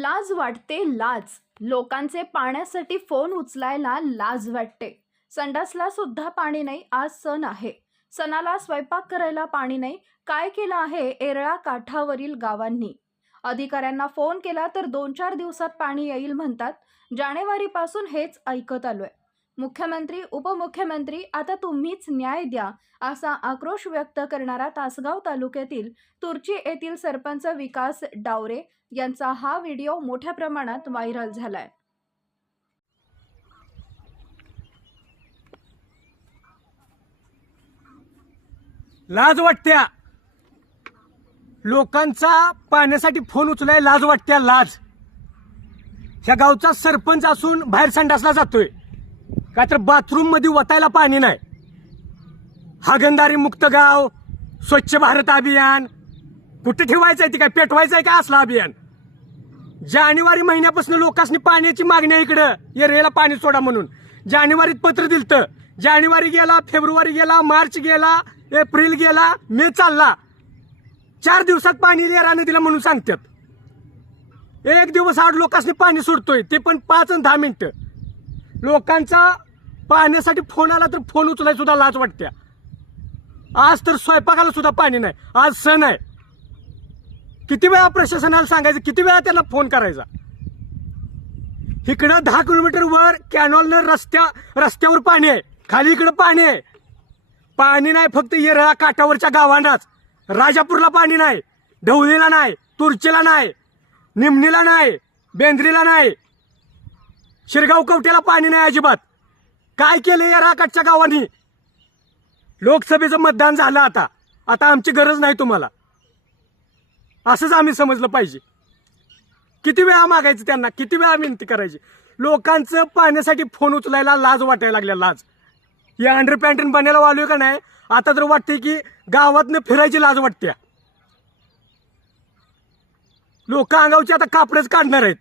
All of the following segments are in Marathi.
लाज वाटते लाज. लोकांचे पाण्यासाठी फोन उचलायला लाज वाटते. संडासला सुद्धा पाणी नाही आज सण आहे. सणाला स्वयंपाक करायला पाणी नाही. काय केलं आहे एरळा काठावरील गावांनी? अधिकाऱ्यांना फोन केला तर दोन चार दिवसात पाणी येईल म्हणतात. जानेवारीपासून हेच ऐकत आलोय. मुख्यमंत्री उपमुख्यमंत्री आता तुम्हीच न्याय द्या असा आक्रोश व्यक्त करणारा तासगाव तालुक्यातील तुर्ची येथील सरपंच विकास डावरे यांचा हा व्हिडिओ मोठ्या प्रमाणात व्हायरल झालाय. लाज वाटत्या. लोकांचा पाण्यासाठी फोन उचलाय लाज वाटत्या लाज. ह्या गावचा सरपंच असून बाहेर संडासला जातोय. का तर बाथरूममध्ये वतायला पाणी नाही. हागंदारी मुक्त गाव स्वच्छ भारत अभियान. कुठे ठेवायचं आहे ते काय? पेटवायचं आहे का असलं अभियान? जानेवारी महिन्यापासून लोकांनी पाण्याची मागणी आहे इकडं. एरियाला पाणी सोडा म्हणून. जानेवारीत पत्र दिलतं. जानेवारी गेला फेब्रुवारी गेला मार्च गेला एप्रिल गेला मे चालला. चार दिवसात पाणी एरानं दिलं म्हणून सांगतात. एक दिवस आठ लोकांनी पाणी सोडतोय. ते पण पाच आणि दहा मिनिटं. लोकांचा पाण्यासाठी फोन आला तर फोन उचलाय सुद्धा लाज वाटत्या आज तर स्वयंपाकाला सुद्धा पाणी नाही. आज सण आहे. किती वेळा प्रशासनाला सांगायचं किती वेळा त्यांना फोन करायचा? इकडं दहा किलोमीटर वर कॅनॉलनं रस्त्या रस्त्यावर पाणी आहे. खाली इकडं पाणी आहे. पाणी नाही फक्त येरळा काठावरच्या गावांनाच. राजापूरला पाणी नाही. ढवळीला नाही. तुरचीला नाही. निमणीला नाही. बेंद्रीला नाही. शिरगाव कवट्याला पाणी नाही अजिबात. काय केलं या राकाटच्या गावांनी? लोकसभेचं मतदान झालं आता. आता आमची गरज नाही तुम्हाला. असंच आम्ही समजलं पाहिजे. किती वेळा मागायचं त्यांना? किती वेळा विनंती करायची? लोकांचं पाण्यासाठी फोन उचलायला लाज वाटायला लागल्या लाज. या अंडर पॅन्टन बनायला वालू का नाही? आता तर वाटते की गावातनं फिरायची लाज वाटते लोक अंगावची आता कापडच काढणार आहेत.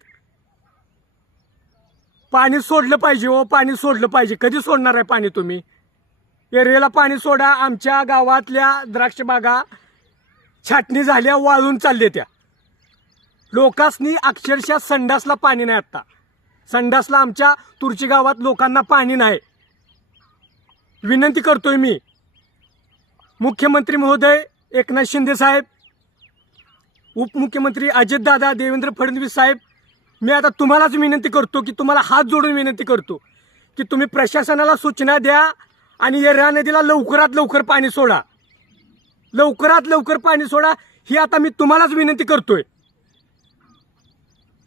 पाणी सोडलं पाहिजे हो पाणी सोडलं पाहिजे. कधी सोडणार आहे पाणी तुम्ही? एरियाला पाणी सोडा आमच्या गावातल्या द्राक्ष बागा छाटणी झाल्या वाळून चालले त्या. लोकांनी अक्षरशः संडासला पाणी नाही आत्ता संडासला आमच्या तुरची गावात लोकांना पाणी नाही. विनंती करतोय मी. मुख्यमंत्री महोदय एकनाथ शिंदे साहेब उपमुख्यमंत्री अजितदादा देवेंद्र फडणवीस साहेब मी आता तुम्हालाच विनंती करतो की तुम्हाला हात जोडून विनंती करतो की तुम्ही प्रशासनाला सूचना द्या आणि येरळा नदीला लवकरात लवकर पाणी सोडा. लवकरात लवकर पाणी सोडा ही आता मी तुम्हालाच विनंती करतोय.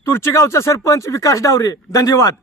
तुर्चेगावचा सरपंच विकास डावरे धन्यवाद.